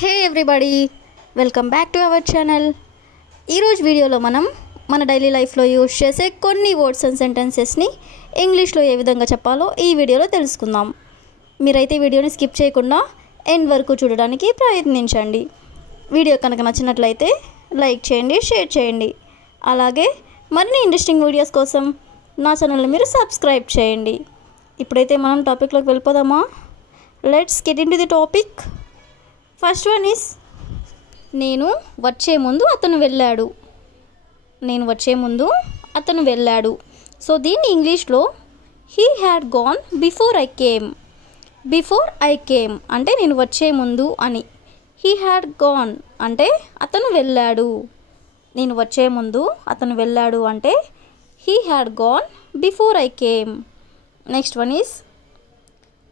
Hey everybody, welcome back to our channel. ఈరోజు వీడియోలో మనం మన డైలీ లైఫ్లో యూజ్ చేసే కొన్ని వర్డ్స్ అండ్ సెంటెన్సెస్ని ఇంగ్లీష్లో ఏ విధంగా చెప్పాలో ఈ వీడియోలో తెలుసుకుందాం. మీరైతే వీడియోని స్కిప్ చేయకుండా ఎండ్ వరకు చూడడానికి ప్రయత్నించండి. వీడియో కనుక నచ్చినట్లయితే లైక్ చేయండి, షేర్ చేయండి. అలాగే మరిన్ని ఇంట్రెస్టింగ్ వీడియోస్ కోసం నా ఛానల్ని మీరు సబ్స్క్రైబ్ చేయండి. ఇప్పుడైతే మనం టాపిక్లోకి వెళ్ళిపోదామా? Let's get in to the topic. First one is నేను వచ్చే ముందు అతను వెళ్ళాడు. నేను వచ్చే ముందు అతను వెళ్ళాడు. సో దీన్ని ఇంగ్లీష్లో he had gone before I came. Before I came అంటే నేను వచ్చే ముందు అని. హీ హ్యాడ్ గాన్ అంటే అతను వెళ్ళాడు. నేను వచ్చే ముందు అతను వెళ్ళాడు అంటే he had gone before I came. Next one is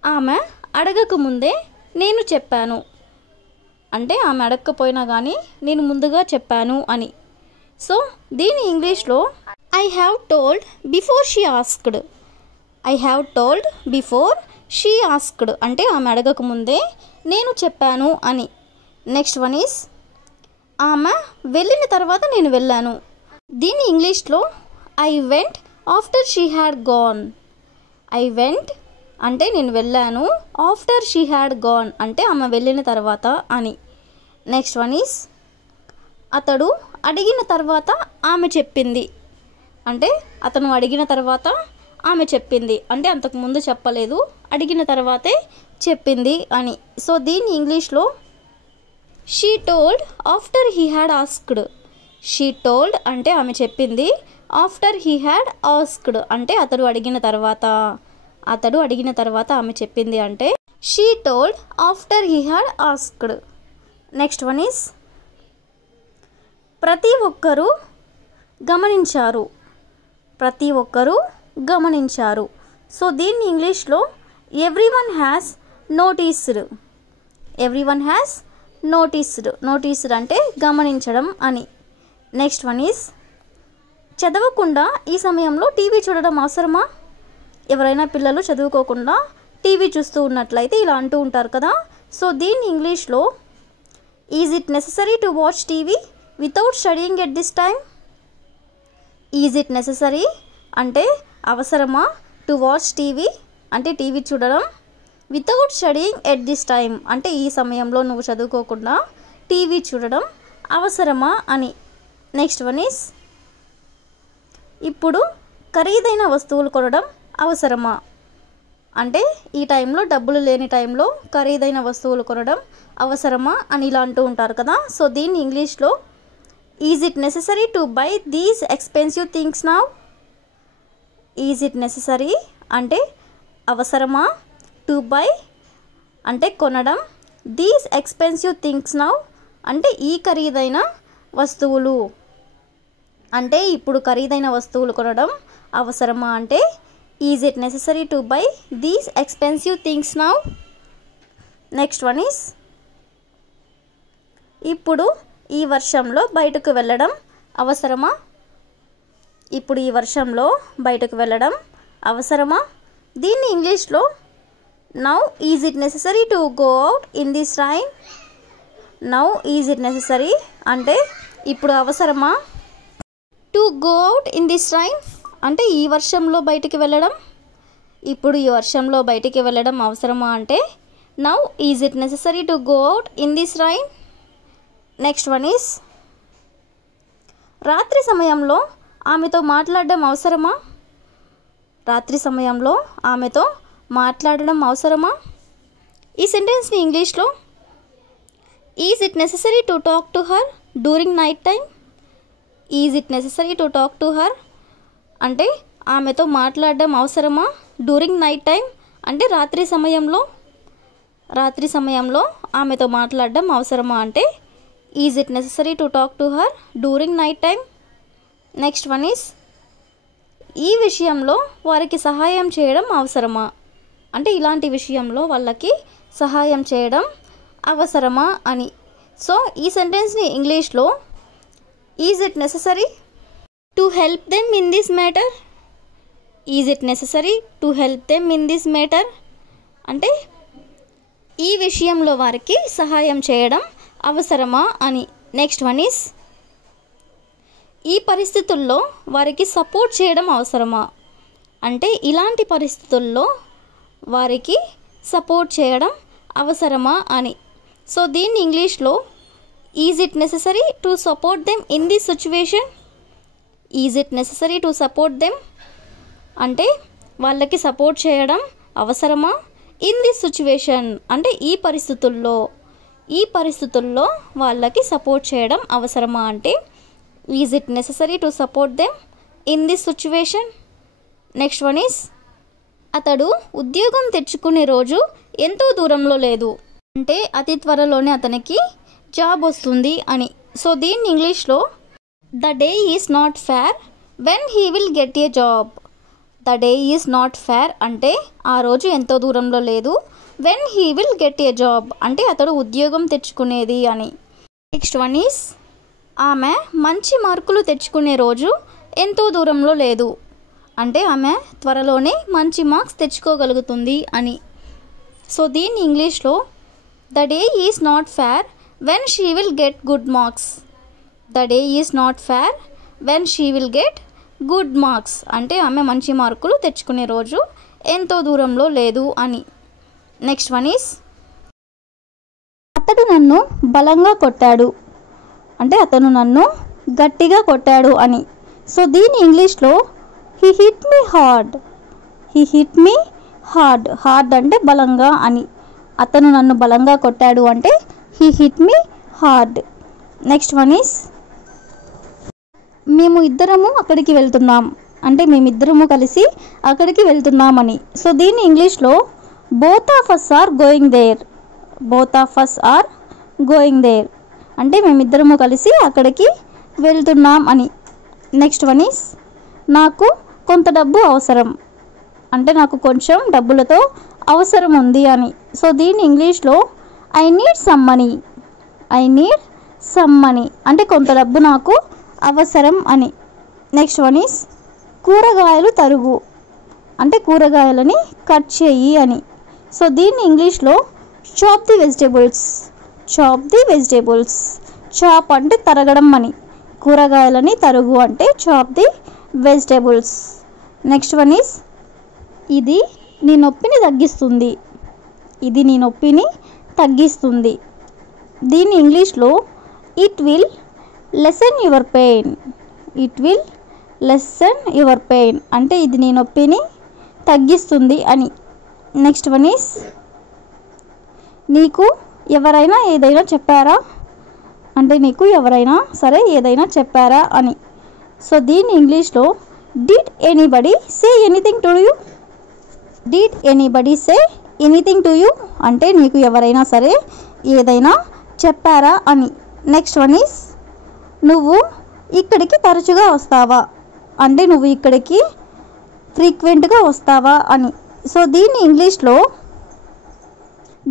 ఆమె అడగక ముందే నేను చెప్పాను. అంటే ఆమె అడగకపోయినా కానీ నేను ముందుగా చెప్పాను అని. సో దీని ఇంగ్లీష్లో I have told before she asked. I have told before she asked అంటే ఆమె అడగకముందే నేను చెప్పాను అని. నెక్స్ట్ వన్ ఈస్ ఆమె వెళ్ళిన తర్వాత నేను వెళ్ళాను. దీని ఇంగ్లీష్లో I went after she had gone. I went అంటే నేను వెళ్ళాను, ఆఫ్టర్ షీ హ్యాడ్ గాన్ అంటే ఆమె వెళ్ళిన తర్వాత అని. నెక్స్ట్ వన్ ఈస్ అతడు అడిగిన తర్వాత ఆమె చెప్పింది. అంటే అతను అడిగిన తర్వాత ఆమె చెప్పింది అంటే అంతకుముందు చెప్పలేదు, అడిగిన తర్వాతే చెప్పింది అని. సో దీన్ని ఇంగ్లీష్లో she told after he had asked. She told అంటే ఆమె చెప్పింది, ఆఫ్టర్ హీ హ్యాడ్ ఆస్క్డ్ అంటే అతడు అడిగిన తర్వాత. అతడు అడిగిన తర్వాత ఆమె చెప్పింది అంటే she told after he had asked. Next one is ప్రతి ఒక్కరూ గమనించారు. ప్రతి ఒక్కరూ గమనించారు. సో దీన్ని ఇంగ్లీష్లో everyone has noticed. Everyone has noticed. Noticed అంటే గమనించడం అని. నెక్స్ట్ వన్ ఈస్ చదవకుండా ఈ సమయంలో టీవీ చూడడం అవసరమా? ఎవరైనా పిల్లలు చదువుకోకుండా టీవీ చూస్తూ ఉన్నట్లయితే ఇలా అంటూ ఉంటారు కదా. సో దీన్ని ఇంగ్లీష్లో is it necessary to watch TV without studying at this time. Is it necessary అంటే అవసరమా, టు వాచ్ టీవీ అంటే టీవీ చూడడం, without studying at this time అంటే ఈ సమయంలో నువ్వు చదువుకోకుండా టీవీ చూడడం అవసరమా అని. నెక్స్ట్ వన్ ఈస్ ఇప్పుడు ఖరీదైన వస్తువులు కొనడం అవసరమా? అంటే ఈ టైంలో డబ్బులు లేని టైంలో ఖరీదైన వస్తువులు కొనడం అవసరమా అని ఇలా అంటూ ఉంటారు కదా. సో దీన్ని ఇంగ్లీష్లో is it necessary to buy these expensive things now. Is it necessary అంటే అవసరమా, టు బై అంటే కొనడం, దీస్ ఎక్స్పెన్సివ్ థింగ్స్ నౌ అంటే ఈ ఖరీదైన వస్తువులు అంటే ఇప్పుడు ఖరీదైన వస్తువులు కొనడం అవసరమా అంటే is it necessary to buy these expensive things now. Next one is ఇప్పుడు ఈ వర్షంలో బయటకు వెళ్ళడం అవసరమా? ఇప్పుడు ఈ వర్షంలో బయటకు వెళ్ళడం అవసరమా? దీన్ని ఇంగ్లీష్లో now is it necessary to go out in this rain. Now is it necessary అంటే ఇప్పుడు అవసరమా, to go out in this rain అంటే ఈ వర్షంలో బయటికి వెళ్ళడం. ఇప్పుడు ఈ వర్షంలో బయటికి వెళ్ళడం అవసరమా అంటే now is it necessary to go out in this rain. Next one is రాత్రి సమయంలో ఆమెతో మాట్లాడడం అవసరమా? రాత్రి సమయంలో ఆమెతో మాట్లాడడం అవసరమా? ఈ సెంటెన్స్ని ఇంగ్లీష్లో is it necessary to talk to her during night time. Is it necessary to talk to her అంటే ఆమెతో మాట్లాడడం అవసరమా, డ్యూరింగ్ నైట్ టైం అంటే రాత్రి సమయంలో. రాత్రి సమయంలో ఆమెతో మాట్లాడడం అవసరమా అంటే is it necessary to talk to her during night time. Next one is ఈ విషయంలో వారికి సహాయం చేయడం అవసరమా? అంటే ఇలాంటి విషయంలో వాళ్ళకి సహాయం చేయడం అవసరమా అని. సో ఈ సెంటెన్స్ని ఇంగ్లీష్లో is it necessary to help them in this matter. Is it necessary to help them in this matter అంటే ఈ విషయంలో వారికి సహాయం చేయడం అవసరమా అని. నెక్స్ట్ వన్ ఈస్ ఈ పరిస్థితుల్లో వారికి సపోర్ట్ చేయడం అవసరమా అంటే ఇలాంటి పరిస్థితుల్లో వారికి సపోర్ట్ చేయడం అవసరమా అని. సో దీన్ని ఇంగ్లీష్లో is it necessary to support them in this situation. Is it necessary to support them అంటే వాళ్ళకి సపోర్ట్ చేయడం అవసరమా. ఇన్ దిస్ సిచ్యువేషన్ అంటే ఈ పరిస్థితుల్లో వాళ్ళకి సపోర్ట్ చేయడం అవసరమా అంటే is it necessary to support them in this situation. Next one is అతడు ఉద్యోగం తెచ్చుకునే రోజు ఎంతో దూరంలో లేదు అంటే అతి త్వరలోనే అతనికి జాబ్ వస్తుంది అని. సో దీన్ని ఇంగ్లీష్లో the day is not fair when he will get a job. The day is not fair అంటే ఆ రోజు ఎంతో దూరంలో లేదు. When he will get a job అంటే అతడు ఉద్యోగం తెచ్చుకునేది అని. నెక్స్ట్ వన్ ఈస్ ఆమె మంచి మార్కులు తెచ్చుకునే రోజు ఎంతో దూరంలో లేదు అంటే ఆమె త్వరలోనే మంచి మార్క్స్ తెచ్చుకోగలుగుతుంది అని. సో దీన్ని ఇంగ్లీష్లో the day is not fair when she will get good marks. The day is not fair when she will get good marks అంటే ఆమె మంచి మార్కులు తెచ్చుకునే రోజు ఎంతో దూరంలో లేదు అని. నెక్స్ట్ వన్ ఈస్ అతడు నన్ను బలంగా కొట్టాడు అంటే అతను నన్ను గట్టిగా కొట్టాడు అని. సో దీని ఇంగ్లీష్లో he hit me hard. He hit me hard. Hard అంటే బలంగా అని. అతను నన్ను బలంగా కొట్టాడు అంటే he hit me hard. Next one is మేము ఇద్దరము అక్కడికి వెళ్తున్నాం అంటే మేమిద్దరము కలిసి అక్కడికి వెళ్తున్నామని. సో దీన్ని ఇంగ్లీష్లో both of us are going there. Both of us are going there అంటే మేమిద్దరము కలిసి అక్కడికి వెళ్తున్నాం అని. నెక్స్ట్ వన్ ఈస్ నాకు కొంత డబ్బు అవసరం అంటే నాకు కొంచెం డబ్బులతో అవసరం ఉంది అని. సో దీన్ని ఇంగ్లీష్లో I need some money. I need some money అంటే కొంత డబ్బు నాకు అవసరం అని. నెక్స్ట్ వన్ ఈస్ కూరగాయలు తరుగు అంటే కూరగాయలని కట్ చేయి అని. సో దీన్ని ఇంగ్లీష్లో chop the vegetables. Chop the vegetables. Chop అంటే తరగడం అని. కూరగాయలని తరుగు అంటే chop the vegetables. Next one is ఇది నీ నొప్పిని తగ్గిస్తుంది. ఇది నీ నొప్పిని తగ్గిస్తుంది. దీన్ని ఇంగ్లీష్లో it will lesson your pain. It will lesson your pain అంటే ఇది నీ నొప్పిని తగ్గిస్తుంది అని. నెక్స్ట్ వన్ ఈస్ నీకు ఎవరైనా ఏదైనా చెప్పారా అంటే నీకు ఎవరైనా సరే ఏదైనా చెప్పారా అని. సో దీన్ని ఇంగ్లీష్లో did anybody say anything to you. Did anybody say anything to you అంటే నీకు ఎవరైనా సరే ఏదైనా చెప్పారా అని. నెక్స్ట్ వన్ ఈస్ నువ్వు ఇక్కడికి తరచుగా వస్తావా అంటే నువ్వు ఇక్కడికి ఫ్రీక్వెంట్గా వస్తావా అని. సో దీన్ని ఇంగ్లీష్లో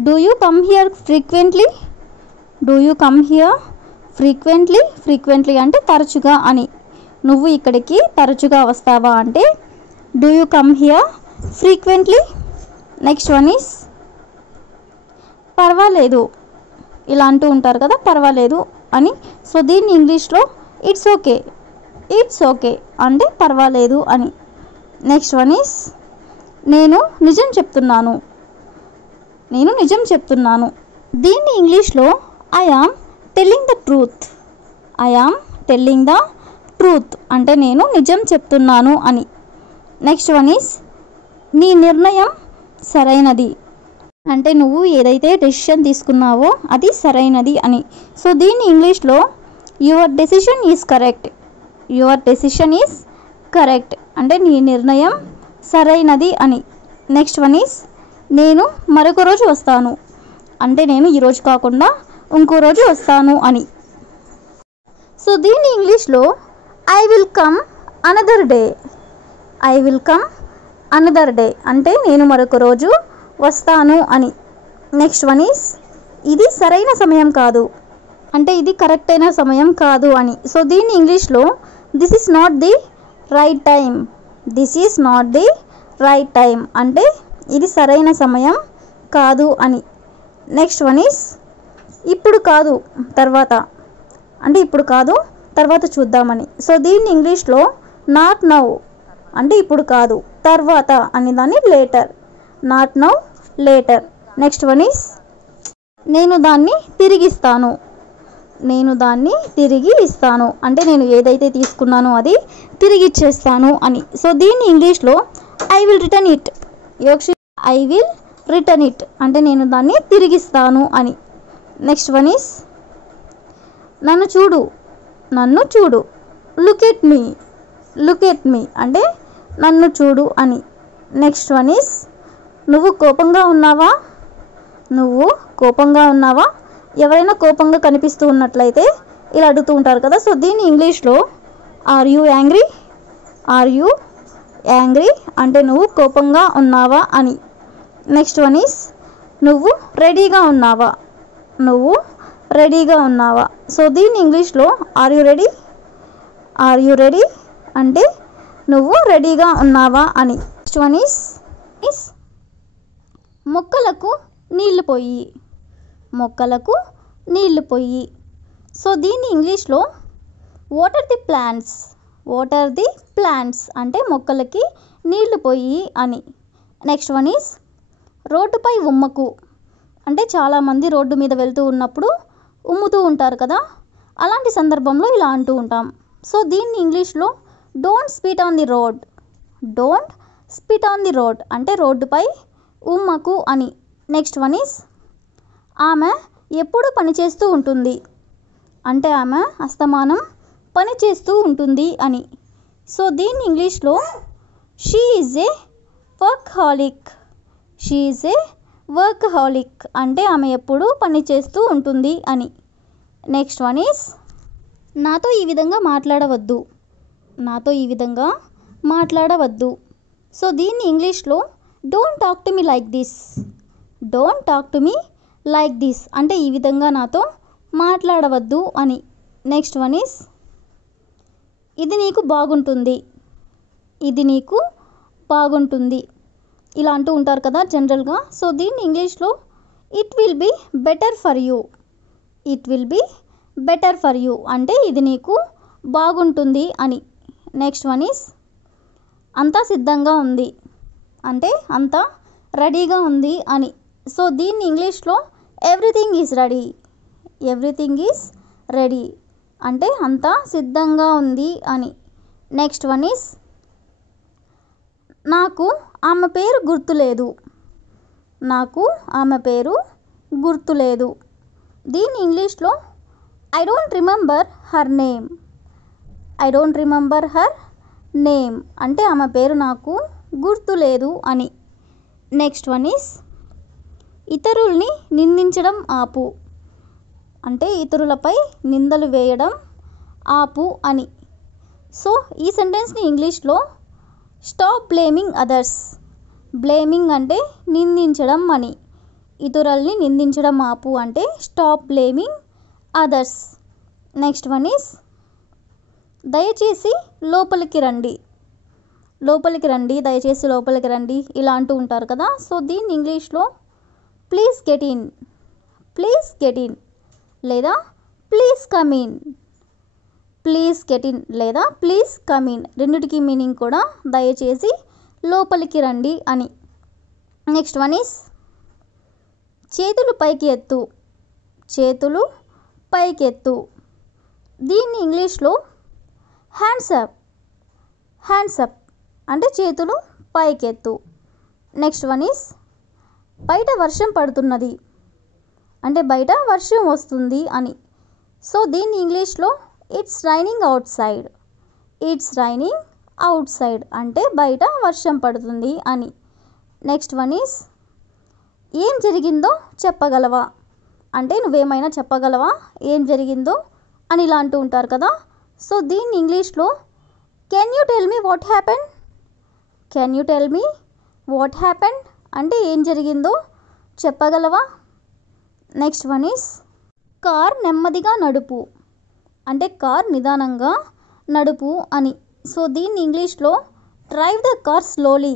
do you come here frequently. Do you come here frequently. Frequently అంటే తరచుగా అని. నువ్వు ఇక్కడికి తరచుగా వస్తావా అంటే do you come here frequently. Next one is పర్వాలేదు. ఇలా అంటూ ఉంటారు కదా పర్వాలేదు అని. సో దీన్ని ఇంగ్లీష్లో ఇట్స్ ఓకే. ఇట్స్ ఓకే అంటే పర్వాలేదు అని. నెక్స్ట్ వన్ ఈస్ నేను నిజం చెప్తున్నాను. నేను నిజం చెప్తున్నాను. దీన్ని ఇంగ్లీష్లో I am telling the truth. I am telling the truth అంటే నేను నిజం చెప్తున్నాను అని. నెక్స్ట్ వన్ ఈస్ నీ నిర్ణయం సరైనది అంటే నువ్వు ఏదైతే డెసిషన్ తీసుకున్నావో అది సరైనది అని. సో దీన్ని ఇంగ్లీష్లో your decision is correct. Your decision is correct అంటే నీ నిర్ణయం సరైనది అని. నెక్స్ట్ వన్ ఈస్ నేను మరొక రోజు వస్తాను అంటే నేను ఈరోజు కాకుండా ఇంకో రోజు వస్తాను అని. సో దీన్ని ఇంగ్లీష్లో I will come another day. I will come another day అంటే నేను మరొక రోజు వస్తాను అని. నెక్స్ట్ వన్ ఈస్ ఇది సరైన సమయం కాదు అంటే ఇది కరెక్ట్ అయిన సమయం కాదు అని. సో దీన్ని ఇంగ్లీష్లో this is not the right time. This is not the right time అంటే ఇది సరైన సమయం కాదు అని. నెక్స్ట్ వన్ ఈస్ ఇప్పుడు కాదు తర్వాత, అంటే ఇప్పుడు కాదు తర్వాత చూద్దామని. సో దీన్ని ఇంగ్లీష్లో నాట్ నౌ అంటే ఇప్పుడు కాదు, తర్వాత అనే దాన్ని later, not now later. Next one is నేను దాన్ని తిరిగిస్తాను, నేను దాన్ని తిరిగి ఇస్తాను అంటే నేను ఏదైతే తీసుకున్నానో అది తిరిగి ఇచ్చేస్తాను అని. సో దీన్ని ఇంగ్లీష్లో I will return it, I will return it అంటే నేను దాన్ని తిరిగిస్తాను అని. నెక్స్ట్ వన్ ఈస్ నన్ను చూడు, నన్ను చూడు, look at me, look at me అంటే నన్ను చూడు అని. నెక్స్ట్ వన్ ఈస్ నువ్వు కోపంగా ఉన్నావా, నువ్వు కోపంగా ఉన్నావా. ఎవరైనా కోపంగా కనిపిస్తూ ఉన్నట్లయితే ఇలా అడుగుతూ ఉంటారు కదా. సో దీన్ని ఇంగ్లీష్లో are you angry, are you angry అంటే నువ్వు కోపంగా ఉన్నావా అని. నెక్స్ట్ వన్ ఈస్ నువ్వు రెడీగా ఉన్నావా, నువ్వు రెడీగా ఉన్నావా. సో దీన్ని ఇంగ్లీష్లో are you ready, are you ready అంటే నువ్వు రెడీగా ఉన్నావా అని. నెక్స్ట్ వన్ ఈస్ మొక్కలకు నీళ్లు పోయి, మొక్కలకు నీళ్లు పోయి. సో దీన్ని ఇంగ్లీష్లో water the plants, water the plants అంటే మొక్కలకి నీళ్లు పోయి అని. నెక్స్ట్ వన్ ఈస్ రోడ్డుపై ఉమ్మకు అంటే చాలామంది రోడ్డు మీద వెళ్తూ ఉన్నప్పుడు ఉమ్ముతూ ఉంటారు కదా, అలాంటి సందర్భంలో ఇలా అంటూ ఉంటాం. సో దీన్ని ఇంగ్లీష్లో don't spit on the road, don't spit on the road అంటే రోడ్డుపై ఉమ్మకు అని. నెక్స్ట్ వన్ ఈస్ ఆమె ఎప్పుడు పనిచేస్తూ ఉంటుంది అంటే ఆమె అస్తమానం పని చేస్తూ ఉంటుంది అని. సో దీన్ని ఇంగ్లీష్లో she is a workaholic, she is a workaholic అంటే ఆమె ఎప్పుడు పని చేస్తూ ఉంటుంది అని. నెక్స్ట్ వన్ ఈస్ నాతో ఈ విధంగా మాట్లాడవద్దు, నాతో ఈ విధంగా మాట్లాడవద్దు. సో దీన్ని ఇంగ్లీష్లో don't talk to me like this, don't talk to me like this అంటే ఈ విధంగా నాతో మాట్లాడవద్దు అని. నెక్స్ట్ వన్ ఈస్ ఇది నీకు బాగుంటుంది, ఇది నీకు బాగుంటుంది ఇలా అంటూ ఉంటారు కదా జనరల్గా. సో దీన్ని ఇంగ్లీష్లో it will be better for you, it will be better for you అంటే ఇది నీకు బాగుంటుంది అని. నెక్స్ట్ వన్ ఈస్ అంతా సిద్ధంగా ఉంది అంటే అంతా రెడీగా ఉంది అని. సో దీన్ని ఇంగ్లీష్లో everything is ready, everything is ready అంటే అంతా సిద్ధంగా ఉంది అని. నెక్స్ట్ వన్ ఈస్ నాకు ఆమె పేరు గుర్తులేదు, నాకు ఆమె పేరు గుర్తులేదు. దీన్ని ఇంగ్లీష్లో I don't remember her name, I don't remember her name అంటే ఆమె పేరు నాకు గుర్తులేదు అని. నెక్స్ట్ వన్ ఈస్ ఇతరుల్ని నిందించడం ఆపు అంటే ఇతరులపై నిందలు వేయడం ఆపు అని. సో ఈ సెంటెన్స్ని ఇంగ్లీష్లో స్టాప్ బ్లేమింగ్ అదర్స్, బ్లేమింగ్ అంటే నిందించడం అని, ఇతరుల్ని నిందించడం ఆపు అంటే stop blaming others. Next one is దయచేసి లోపలికి రండి, లోపలికి రండి, దయచేసి లోపలికి రండి ఇలా అంటూ ఉంటారు కదా. సో దీన్ని ఇంగ్లీష్లో please get in, please get in లేదా please come in, please get in లేదా ప్లీజ్ కమ్ ఇన్ రెండిటికి మీనింగ్ కూడా దయచేసి లోపలికి రండి అని. నెక్స్ట్ వన్ ఈస్ చేతులు పైకి ఎత్తు, చేతులు పైకి ఎత్తు. దీన్ని ఇంగ్లీష్లో హ్యాండ్స్ అప్, హ్యాండ్స్ అప్ అంటే చేతులు పైకెత్తు. నెక్స్ట్ వన్ ఈస్ బయట వర్షం పడుతున్నది అంటే బయట వర్షం వస్తుంది అని. సో దీన్ని ఇంగ్లీష్లో it's raining out side, it's raining out side అంటే బయట వర్షం పడుతుంది అని. నెక్స్ట్ వన్ ఈస్ ఏం జరిగిందో చెప్పగలవా అంటే నువ్వేమైనా చెప్పగలవా ఏం జరిగిందో అని ఇలా అంటూ ఉంటారు కదా. సో దీన్ని ఇంగ్లీష్లో can you tell me what happened, can you tell me what happened అంటే ఏం జరిగిందో చెప్పగలవా. నెక్స్ట్ వన్ ఈస్ కార్ నెమ్మదిగా నడుపు అంటే కార్ నిదానంగా నడుపు అని. సో దీన్ని ఇంగ్లీష్లో drive the car slowly,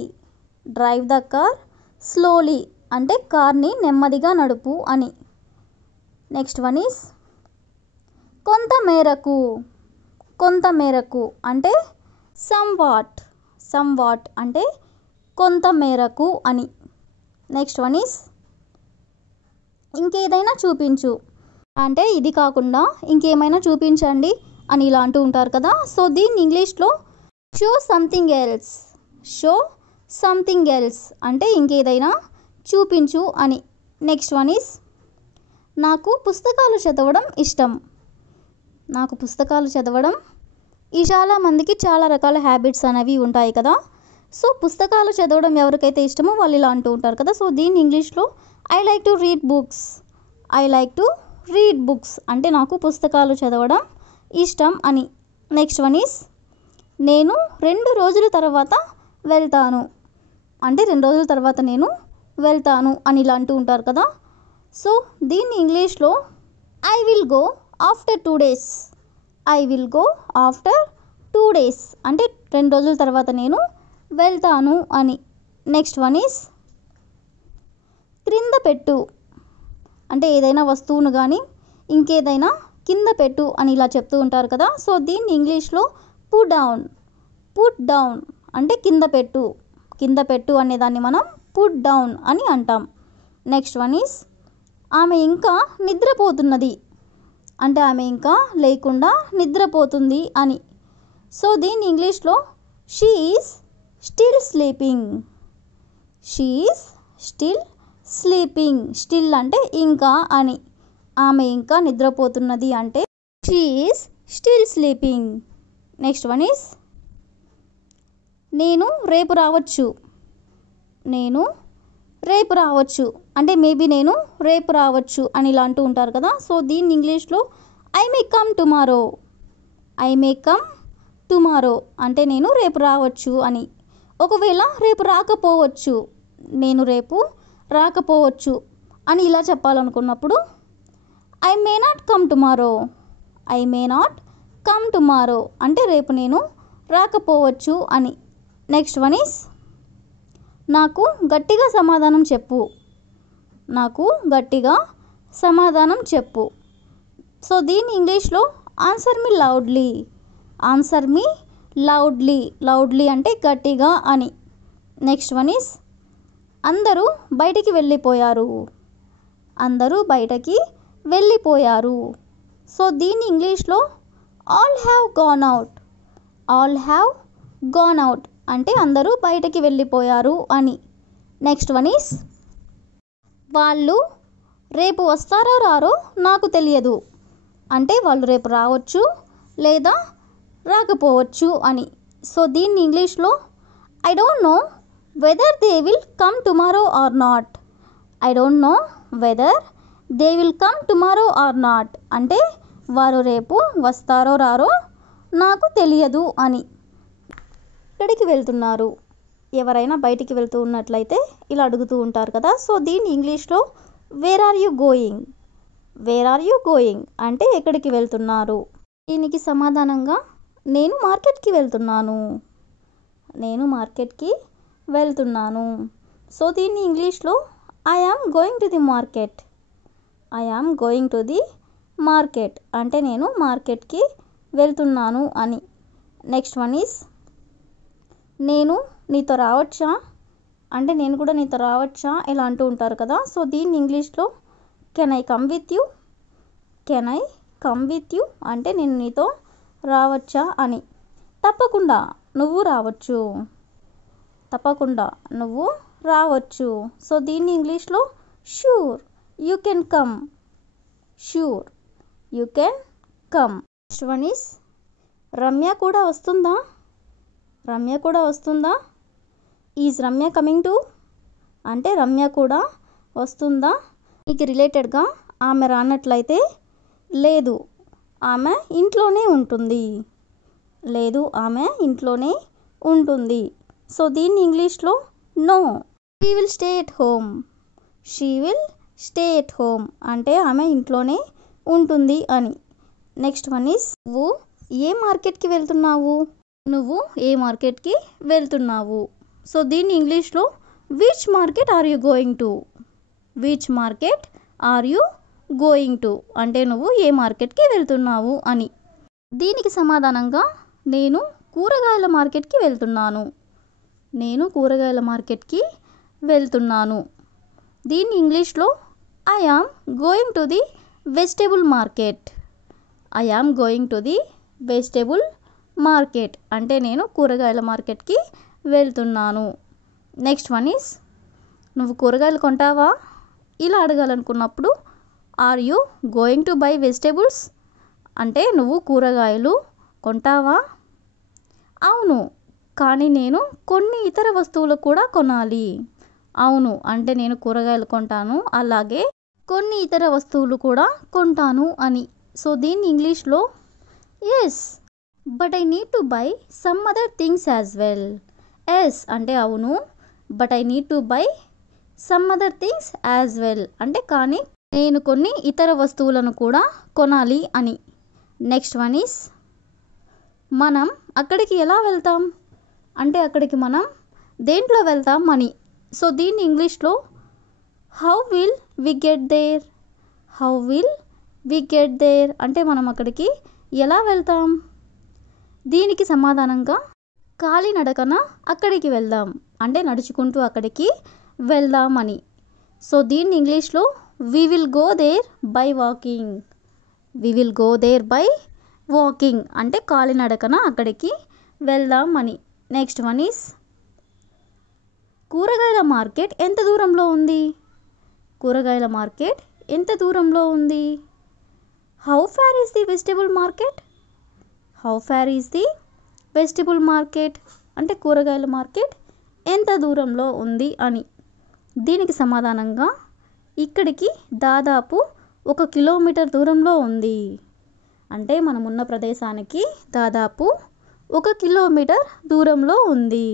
drive the car slowly అంటే కార్ని నెమ్మదిగా నడుపు అని. నెక్స్ట్ వన్ ఈస్ కొంత మేరకు. కొంత మేరకు అంటే సమ్వాట్ అంటే కొంత మేరకు అని. నెక్స్ట్ వన్ ఈస్ ఇంకేదైనా చూపించు అంటే ఇది కాకుండా ఇంకేమైనా చూపించండి అని ఇలా అంటూ ఉంటారు కదా. సో దీన్ని ఇంగ్లీష్లో షో సంథింగ్ ఎల్స్ అంటే ఇంకేదైనా చూపించు అని. నెక్స్ట్ వన్ ఈస్ నాకు పుస్తకాలు చదవడం ఇష్టం. నాకు పుస్తకాలు చదవడం చాలామందికి చాలా రకాల హ్యాబిట్స్ అనేవి ఉంటాయి కదా. సో పుస్తకాలు చదవడం ఎవరికైతే ఇష్టమో వాళ్ళు ఇలా అంటూ ఉంటారు కదా. సో దీన్ని ఇంగ్లీష్లో I like to read books అంటే నాకు పుస్తకాలు చదవడం ఇష్టం అని. నెక్స్ట్ వన్ ఈస్ నేను 2 రోజుల తర్వాత వెళ్తాను అంటే 2 రోజుల తర్వాత నేను వెళ్తాను అని ఇలా అంటూ ఉంటారు కదా. సో దీన్ని ఇంగ్లీష్లో I will go after 2 days. I will go after 2 days అంటే 2 రోజుల తర్వాత నేను వెళ్తాను అని. నెక్స్ట్ వన్ ఈస్ క్రింద పెట్టు అంటే ఏదైనా వస్తువును కానీ ఇంకేదైనా కింద పెట్టు అని ఇలా చెప్తూ ఉంటారు కదా. సో దీన్ని ఇంగ్లీష్లో పుట్ డౌన్ అంటే కింద పెట్టు అనేదాన్ని మనం పుట్ డౌన్ అని అంటాం. నెక్స్ట్ వన్ ఈస్ ఆమె ఇంకా నిద్రపోతున్నది అంటే ఆమె ఇంకా లేకుండా నిద్రపోతుంది అని. సో దీన్ని ఇంగ్లీష్లో she is still sleeping still అంటే ఇంకా అని. ఆమె ఇంకా నిద్రపోతున్నది అంటే she is still sleeping. Next one is నేను రేపు రావచ్చు అంటే మేబీ నేను రేపు రావచ్చు అని ఇలా అంటూ ఉంటారు కదా. సో దీన్ని ఇంగ్లీష్లో ఐ మే కమ్ టుమారో అంటే నేను రేపు రావచ్చు అని. ఒకవేళ రేపు రాకపోవచ్చు నేను రేపు రాకపోవచ్చు అని ఇలా చెప్పాలనుకున్నప్పుడు I may not come tomorrow అంటే రేపు నేను రాకపోవచ్చు అని. నెక్స్ట్ వన్ ఈస్ నాకు గట్టిగా సమాధానం చెప్పు. సో దీన్ని ఇంగ్లీష్లో ఆన్సర్ మీ లౌడ్లీ అంటే గట్టిగా అని. నెక్స్ట్ వన్ ఈస్ అందరూ బయటికి వెళ్ళిపోయారు. సో దీన్ని ఇంగ్లీష్లో ఆల్ హ్యావ్ గాన్ అవుట్ అంటే అందరూ బయటకి వెళ్ళిపోయారు అని. నెక్స్ట్ వన్ ఈస్ వాళ్ళు రేపు వస్తారో రారో నాకు తెలియదు అంటే వాళ్ళు రేపు రావచ్చు లేదా రాకపోవచ్చు అని. సో దీన్ని ఇంగ్లీష్లో I don't know whether they will come tomorrow or not అంటే వారు రేపు వస్తారో రారో నాకు తెలియదు అని. ఎక్కడికి వెళ్తున్నారు ఎవరైనా బయటికి వెళ్తూ ఉన్నట్లయితే ఇలా అడుగుతూ ఉంటారు కదా. సో దీన్ని ఇంగ్లీష్లో వేర్ ఆర్ యూ గోయింగ్ అంటే ఎక్కడికి వెళ్తున్నారు. దీనికి సమాధానంగా నేను మార్కెట్కి వెళ్తున్నాను. సో దీన్ని ఇంగ్లీష్లో I am going to the market అంటే నేను మార్కెట్కి వెళ్తున్నాను అని. నెక్స్ట్ వన్ ఈస్ నేను నీతో రావచ్చా అంటే నేను కూడా నీతో రావచ్చా ఇలా అంటూ ఉంటారు కదా. సో దీన్ని ఇంగ్లీష్లో can I come with you అంటే నేను నీతో రావచ్చా అని. తప్పకుండా నువ్వు రావచ్చు. సో దీన్ని ఇంగ్లీష్లో sure you can come. Next one is Ramya కూడా వస్తుందా ఈజ్ రమ్య కమింగ్ టు అంటే రమ్య కూడా వస్తుందా. మీకు రిలేటెడ్గా ఆమె రానట్లయితే లేదు ఆమె ఇంట్లోనే ఉంటుంది. సో దీన్ని ఇంగ్లీష్లో no she will stay at home అంటే ఆమె ఇంట్లోనే ఉంటుంది అని. నెక్స్ట్ వన్ ఈస్ నువ్వు ఏ మార్కెట్కి వెళ్తున్నావు. సో దీన్ని ఇంగ్లీష్లో which market are you going to? Which market are you going to అంటే నువ్వు ఏ మార్కెట్కి వెళ్తున్నావు అని. దీనికి సమాధానంగా నేను కూరగాయల మార్కెట్కి వెళ్తున్నాను. నేను కూరగాయల మార్కెట్కి వెళ్తున్నాను. దీన్ని ఇంగ్లీష్లో I am going to the vegetable market. I am going to the vegetable market అంటే నేను కూరగాయల మార్కెట్కి వెళ్తున్నాను. నెక్స్ట్ వన్ ఈస్ నువ్వు కూరగాయలు కొంటావా? ఇలా అడగాలనుకున్నప్పుడు are you going to buy vegetables అంటే నువ్వు కూరగాయలు కొంటావా? అవును, కానీ నేను కొన్ని ఇతర వస్తువులు కూడా కొనాలి. అవును అంటే నేను కూరగాయలు కొంటాను, అలాగే కొన్ని ఇతర వస్తువులు కూడా కొంటాను అని. సో దీన్ని ఇంగ్లీష్లో yes but I need to buy some other things as well. Yes అంటే అవును, but I need to buy some other things as well అంటే కానీ నేను కొన్ని ఇతర వస్తువులను కూడా కొనాలి అని. నెక్స్ట్ వన్ ఈస్ మనం అక్కడికి ఎలా వెళ్తాం అంటే అక్కడికి మనం దేంట్లో వెళ్తాం అని. సో దీన్ని ఇంగ్లీష్లో how will we get there. How will we get there అంటే మనం అక్కడికి ఎలా వెళ్తాం. దీనికి సమాధానంగా కాలినడకన అక్కడికి వెళ్దాం అంటే నడుచుకుంటూ అక్కడికి వెళ్దాం అని. సో దీన్ని ఇంగ్లీష్లో we will go there by walking. We will go there by walking అంటే కాలినడకన అక్కడికి వెళ్దాం అని. నెక్స్ట్ వన్ ఈస్ కూరగాయల మార్కెట్ ఎంత దూరంలో ఉంది. కూరగాయల మార్కెట్ ఎంత దూరంలో ఉంది. How far is the vegetable market. How far is the vegetable market అంటే కూరగాయల మార్కెట్ ఎంత దూరంలో ఉంది అని. దీనికి సమాధానంగా ఇక్కడికి దాదాపు 1 కిలోమీటర్ దూరంలో ఉంది అంటే మనం ఉన్న ప్రదేశానికి దాదాపు 1 కిలోమీటర్ దూరంలో ఉంది.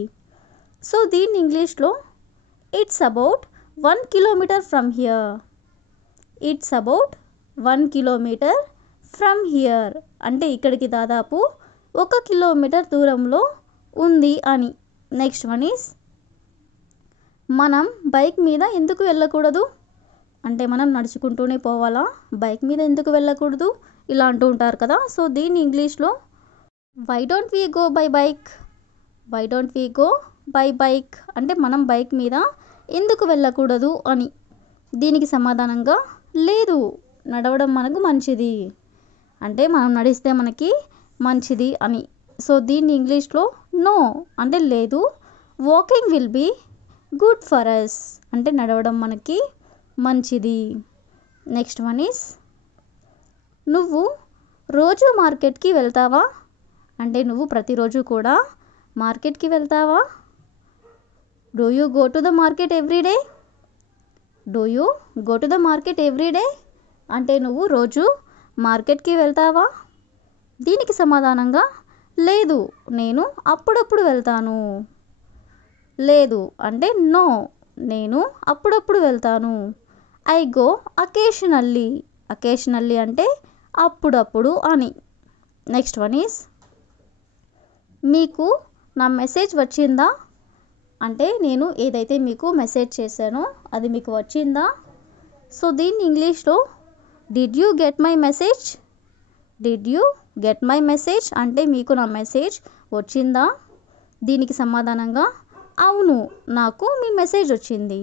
సో దీన్ని ఇంగ్లీష్లో it's about 1 kilometre from here. It's about 1 kilometre from here అంటే ఇక్కడికి దాదాపు 1 కిలోమీటర్ దూరంలో ఉంది అని. నెక్స్ట్ వన్ ఈస్ మనం బైక్ మీద ఎందుకు వెళ్ళకూడదు అంటే మనం నడుచుకుంటూనే పోవాలా, బైక్ మీద ఎందుకు వెళ్ళకూడదు ఇలా అంటూ ఉంటారు కదా. సో దీన్ని ఇంగ్లీష్లో why don't we go by bike. Why don't we go by bike అంటే మనం బైక్ మీద ఎందుకు వెళ్ళకూడదు అని. దీనికి సమాధానంగా లేదు, నడవడం మనకు మంచిది అంటే మనం నడిస్తే మనకి మంచిది అని. సో దీన్ని ఇంగ్లీష్లో నో అంటే లేదు, walking will be good for us అంటే నడవడం మనకి మంచిది. నెక్స్ట్ వన్ ఈస్ నువ్వు రోజు మార్కెట్కి వెళ్తావా అంటే నువ్వు ప్రతిరోజు కూడా మార్కెట్కి వెళ్తావా. Do you go to the market every day. Do you go to the market every day అంటే నువ్వు రోజు మార్కెట్కి వెళ్తావా. దీనికి సమాధానంగా లేదు, నేను అప్పుడప్పుడు వెళ్తాను. లేదు అంటే నో, నేను అప్పుడప్పుడు వెళ్తాను. I go occasionally. అకేషనల్లీ అంటే అప్పుడప్పుడు అని. నెక్స్ట్ వన్ ఈస్ మీకు నా మెసేజ్ వచ్చిందా అంటే నేను ఏదైతే మీకు మెసేజ్ చేశానో అది మీకు వచ్చిందా. సో దీన్ని ఇంగ్లీష్లో did you get my message. Did you get my message అంటే మీకు నా మెసేజ్ వచ్చిందా. దీనికి సమాధానంగా అవును, నాకు మీ మెసేజ్ వచ్చింది.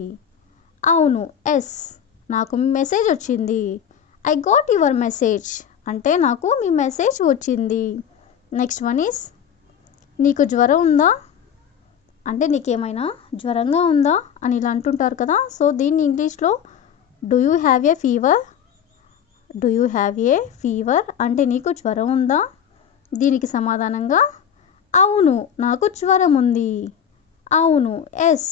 అవును ఎస్, నాకు మీ మెసేజ్ వచ్చింది. ఐ గాట్ యువర్ మెసేజ్ అంటే నాకు మీ మెసేజ్ వచ్చింది. నెక్స్ట్ వన్ ఈస్ నీకు జ్వరం ఉందా అంటే నీకేమైనా జ్వరంగా ఉందా అని ఇలా అంటుంటారు కదా. సో దీన్ని ఇంగ్లీష్లో do you have a fever. Do you have a fever అంటే నీకు జ్వరం ఉందా. దీనికి సమాధానంగా అవును, నాకు జ్వరం ఉంది. అవును ఎస్,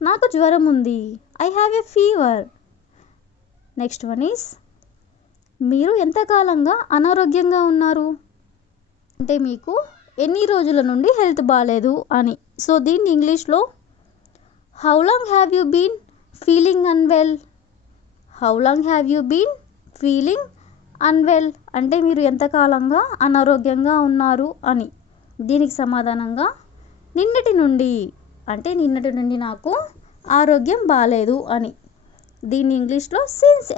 నాకు జ్వరం ఉంది. I have a fever. Next one is మీరు ఎంతకాలంగా అనారోగ్యంగా ఉన్నారు అంటే మీకు ఎన్ని రోజుల నుండి హెల్త్ బాగాలేదు అని. సో దీన్ని ఇంగ్లీష్లో how long have you been feeling unwell. How long have you been feeling unwell అంటే మీరు ఎంతకాలంగా అనారోగ్యంగా ఉన్నారు అని. దీనికి సమాధానంగా నిన్నటి నుండి అంటే నిన్నటి నుండి నాకు ఆరోగ్యం బాలేదు అని. దీన్ని ఇంగ్లీష్లో సిన్స్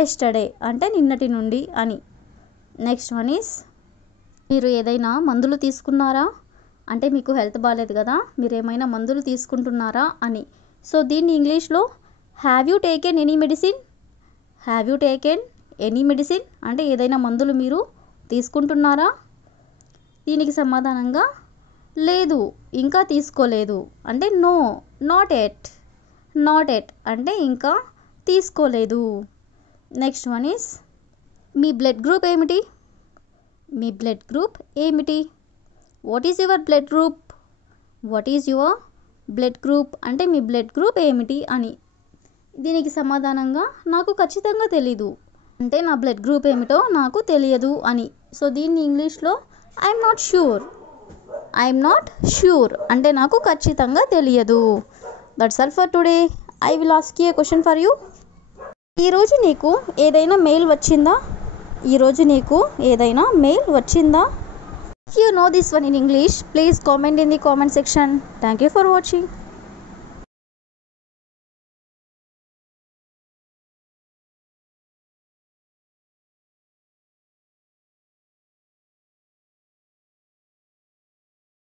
ఎస్టర్డే అంటే నిన్నటి నుండి అని. నెక్స్ట్ వన్ ఈస్ మీరు ఏదైనా మందులు తీసుకున్నారా అంటే మీకు హెల్త్ బాగాలేదు కదా, మీరు ఏమైనా మందులు తీసుకుంటున్నారా అని. సో దీన్ని ఇంగ్లీష్లో have you taken any medicine అంటే ఏదైనా మందులు మీరు తీసుకుంటున్నారా. దీనికి సమాధానంగా లేదు, ఇంకా తీసుకోలేదు అంటే నో, నాట్ ఎట్ అంటే ఇంకా తీసుకోలేదు. నెక్స్ట్ వన్ ఈస్ మీ బ్లడ్ గ్రూప్ ఏమిటి. What is your blood group అంటే మీ బ్లడ్ గ్రూప్ ఏమిటి అని. దీనికి సమాధానంగా నాకు ఖచ్చితంగా తెలీదు అంటే నా బ్లడ్ గ్రూప్ ఏమిటో నాకు తెలియదు అని. సో దీన్ని ఇంగ్లీష్లో ఐఎమ్ నాట్ ష్యూర్ అంటే నాకు ఖచ్చితంగా తెలియదు. That's all for today. I will ask you A question for you. ఈరోజు నీకు ఏదైనా మెయిల్ వచ్చిందా. If you know this one in English, please comment in the comment section. Thank you for watching.